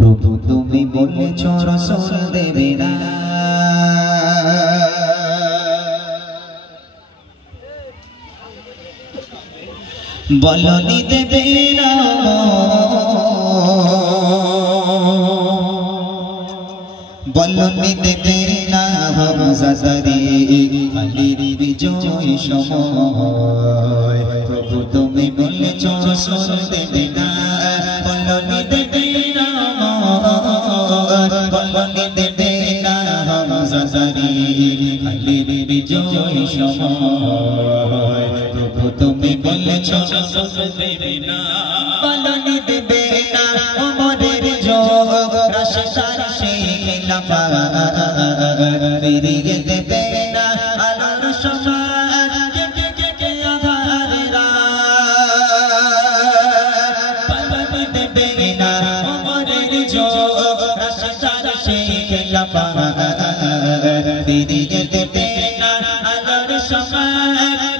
প্রভু তুমি বলেছ রাসূল দেবে না, বলনি দেবে না, বলনি দেবে না হামজাদারি আলীর বিজয় সময়। প্রভু তুমি বলেছ রাসূল দেবে না, বলনি দেবে না, বলনি দেবে না হামজাদারি আলীর বিজয় সময়। প্রভু তুমি বলেছ রাসূল দেবে না, বলনি দেবে না ওমরের যোগ রাশিদার সেই খিলাফা ফিরিয়ে দেবে না আলোর সমান কেটে আধার রাত, বলনি দেবে না ওমরের যোগ রাশিদার সেই খিলাফা ফিরিয়ে দেবে না আলোর সমান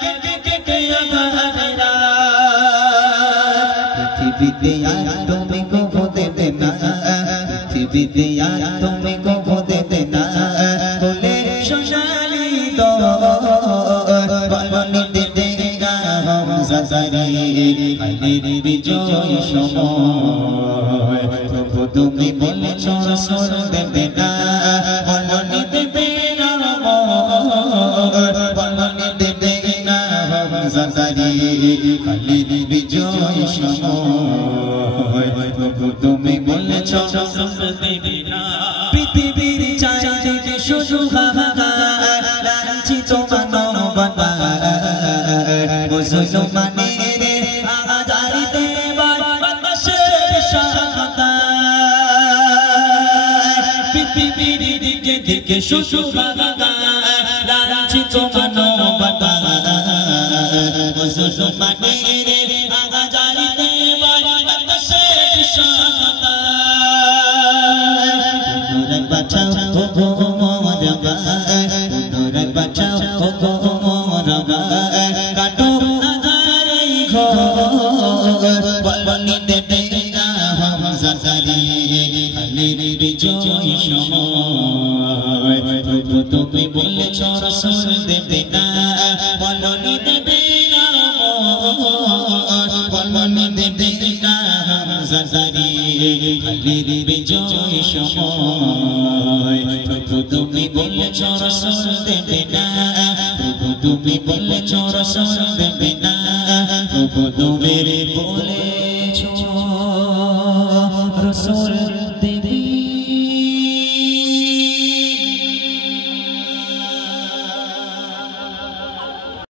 কেটে আধার রাত। পৃথিবীতে আর তুমি কবু দেবে না, পৃথিবীতে আর তুমি কবু দেবে না বলে সোনালি দর, বলনি দেবে না হামজাদারি আলীর বিজয় সময়। প্রভু তুমি বলেছ রাসূল দেবে না, বলনি দেবে না, বলনি দেবে না হামজাদারি আলীর বিজয় সময়। প্রভু তুমি বলেছ রাসূল দেবে না, পৃথিবীর চারিদিকে শুধু হাহাকার, লাঞ্ছিত মানবতা মুসলমানের আজারিতে বাতাসের শান্তা, পৃথিবীর দিকে দিকে শুধু হাহাকার, লাঞ্ছিত মানবতা মুসলমানের আজারিতে বাতাসের শান্তা। পুনরায় বাঁচাও ওগো মোর ভাই, পুনরায় বাঁচাও ওগো মোর ভাই, কাটো আধার এই ঘর, বলনি দেবে না হামজাদারি আলীর বিজয় সময়। প্রভু তুমি বলেছ রাসূল দেবে না, বলনি দেবে না, বলনি দেবে না হামজাদারি আলীর বিজয় সময়। প্রভু তুমি বলেছ রাসূল দেবে না, প্রভু তুমি বলেছ রাসূল দেবে না, প্রভু তুমি বলেছ রাসূল